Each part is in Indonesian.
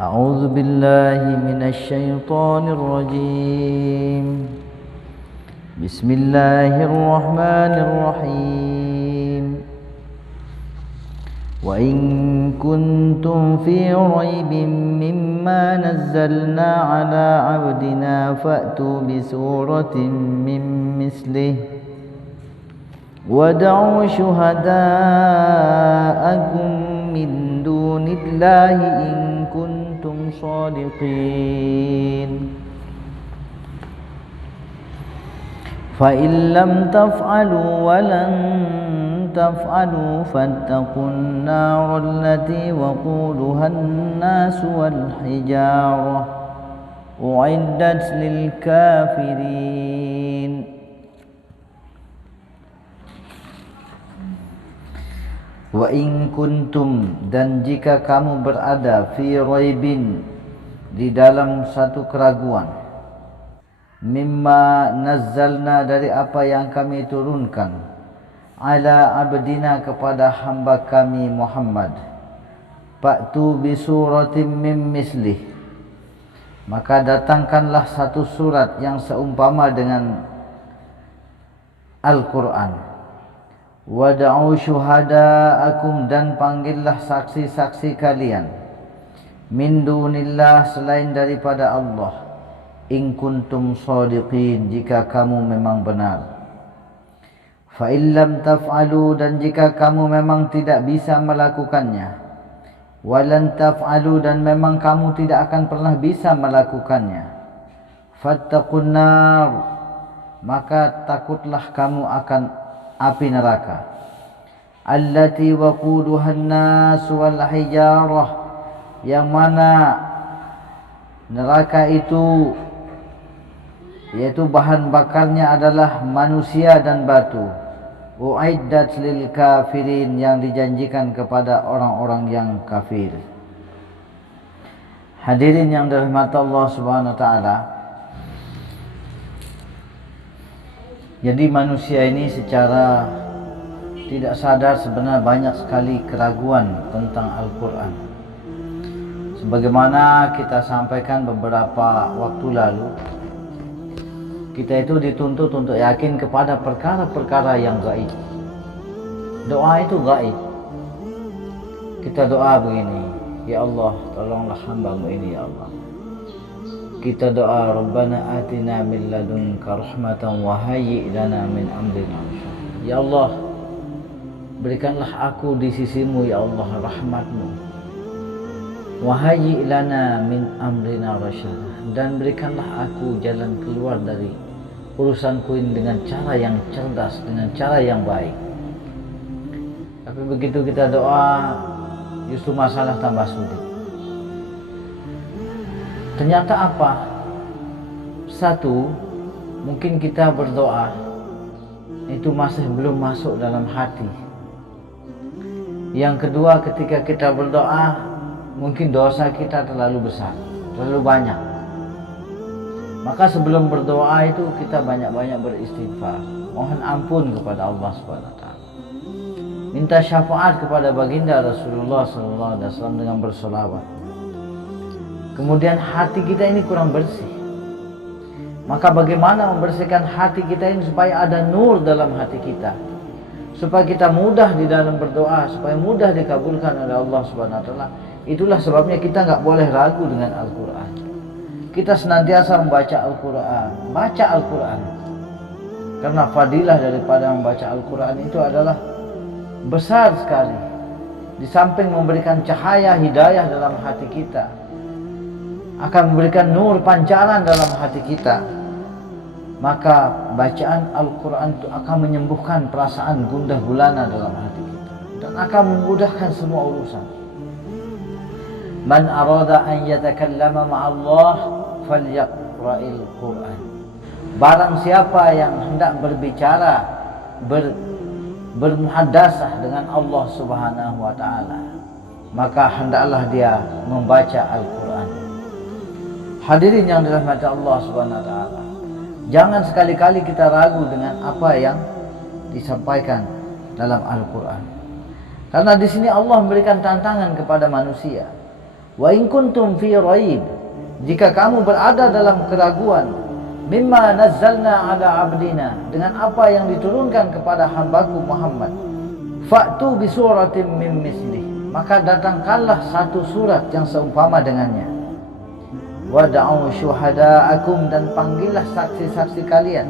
أعوذ بالله من الشيطان الرجيم بسم الله الرحمن الرحيم وإن كنتم في ريب مما نزلنا على عبدنا فأتوا بسورة من مثله وادعوا شهداءكم من دون الله إن كنتم صادقين فإن لم تفعلوا ولن تفعلوا فاتقوا النار التي وقودها الناس والحجارة أعدت للكافرين. Wa in kuntum, dan jika kamu berada fi raibin, di dalam satu keraguan, mimma nazzalna, dari apa yang kami turunkan, ala abdina, kepada hamba kami Muhammad, fa'tu bi suratin min mislih, maka datangkanlah satu surat yang seumpama dengan Al-Quran. Wada'u syuhada'akum, dan panggillah saksi-saksi kalian, min dunillah, selain daripada Allah, in kuntum shadiqin, jika kamu memang benar. Fa illam taf'alu, dan jika kamu memang tidak bisa melakukannya, walan taf'alu, dan memang kamu tidak akan pernah bisa melakukannya, fattaqun nar, maka takutlah kamu akan api neraka, allati waquduhan nas wal hijarah, yang mana neraka itu, yaitu bahan bakarnya adalah manusia dan batu, uiddat lil kafirin, yang dijanjikan kepada orang-orang yang kafir. Hadirin yang dirahmati Allah Subhanahu wa taala, jadi manusia ini secara tidak sadar sebenarnya banyak sekali keraguan tentang Al-Quran. Sebagaimana kita sampaikan beberapa waktu lalu, kita itu dituntut untuk yakin kepada perkara-perkara yang gaib. Doa itu gaib. Kita doa begini, ya Allah, tolonglah hamba-Mu ini ya Allah. Kita doa, Rabbana atina min ladunka rahmatan wa hayyi' lana min amrina rasyada. Ya Allah, berikanlah aku di sisimu ya Allah rahmat-Mu. Wa hayyi' lana min amrina rasyada, dan berikanlah aku jalan keluar dari urusanku ini dengan cara yang cerdas, dengan cara yang baik. Tapi begitu kita doa, justru masalah tambah sulit. Ternyata apa? Satu, mungkin kita berdoa itu masih belum masuk dalam hati. Yang kedua, ketika kita berdoa, mungkin dosa kita terlalu besar, terlalu banyak. Maka sebelum berdoa itu kita banyak-banyak beristighfar, mohon ampun kepada Allah Subhanahu wa taala. Minta syafaat kepada baginda Rasulullah sallallahu alaihi wasallam dengan bersolawat. Kemudian hati kita ini kurang bersih. Maka bagaimana membersihkan hati kita ini supaya ada nur dalam hati kita, supaya kita mudah di dalam berdoa, supaya mudah dikabulkan oleh Allah Subhanahu wa taala. Itulah sebabnya kita enggak boleh ragu dengan Al-Quran. Kita senantiasa membaca Al-Quran, baca Al-Quran. Karena fadilah daripada membaca Al-Quran itu adalah besar sekali. Di samping memberikan cahaya hidayah dalam hati kita, akan memberikan nur pancaran dalam hati kita, maka bacaan Al-Quran itu akan menyembuhkan perasaan gundah gulana dalam hati kita dan akan memudahkan semua urusan. Man arada an yatakallama ma'allah falyaqra'il Quran. Barang siapa yang hendak berbicara, bermuhadasah dengan Allah Subhanahu wa taala, maka hendaklah dia membaca Al-Quran. Hadirin yang dirahmati Allah Subhanahu wa taala, jangan sekali-kali kita ragu dengan apa yang disampaikan dalam Al-Quran. Karena di sini Allah memberikan tantangan kepada manusia. Wa in kuntum fi raib, jika kamu berada dalam keraguan, mimma nazzalna ala abdina, dengan apa yang diturunkan kepada hambaku Muhammad, fa'tu bi suratin min mislih, maka datangkanlah satu surat yang seumpama dengannya. Wad'u syuhada'akum, dan panggillah saksi-saksi kalian,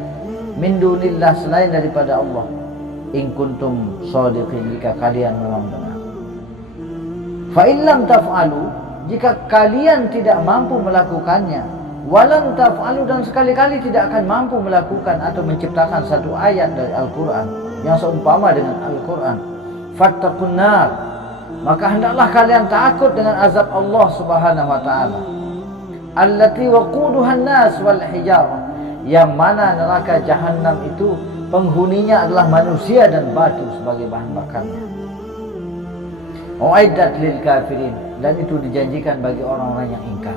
min dunillah, selain daripada Allah, in kuntum shadiqin, jika kalian memang benar. Fa in lam taf'alu, jika kalian tidak mampu melakukannya, walan taf'alu, dan sekali-kali tidak akan mampu melakukan atau menciptakan satu ayat dari Al-Quran yang seumpama dengan Al-Quran, fattaqun nar, maka hendaklah kalian takut dengan azab Allah Subhanahu wa taala, allati waquduha an-nas wal hijarah, yang mana neraka jahanam itu penghuninya adalah manusia dan batu sebagai bahan bakarnya. Uiddat lil kafirin, dan itu dijanjikan bagi orang-orang yang ingkar.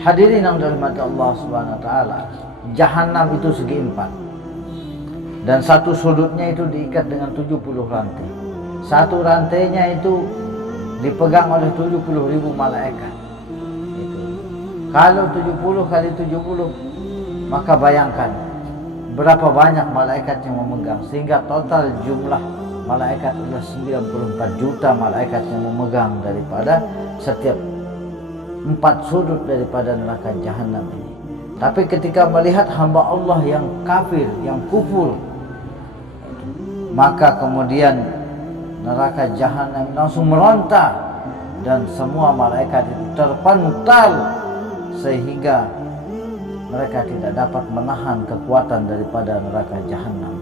Hadirin yang dirahmati Allah Subhanahu wa taala, jahanam itu segi empat, dan satu sudutnya itu diikat dengan 70 rantai. Satu rantainya itu dipegang oleh 70.000 malaikat. Itu. Kalau 70 kali 70, maka bayangkan berapa banyak malaikat yang memegang, sehingga total jumlah malaikat adalah 94 juta malaikat yang memegang daripada setiap 4 sudut daripada neraka jahanam ini. Tapi ketika melihat hamba Allah yang kafir, yang kufur, maka kemudian neraka jahanam langsung meronta, dan semua malaikat itu terpental sehingga mereka tidak dapat menahan kekuatan daripada neraka jahanam.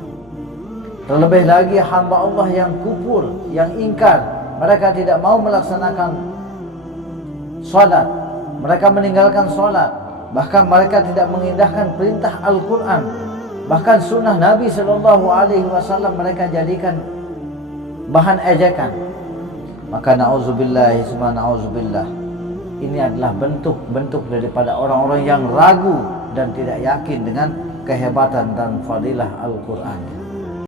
Terlebih lagi hamba Allah yang kufur, yang ingkar, mereka tidak mau melaksanakan salat, mereka meninggalkan salat, bahkan mereka tidak mengindahkan perintah Al-Quran, bahkan sunnah Nabi SAW mereka jadikan bahan ejekan. Maka na'udzubillahi summa na'udzubillah, ini adalah bentuk-bentuk daripada orang-orang yang ragu dan tidak yakin dengan kehebatan dan fadilah Al-Quran.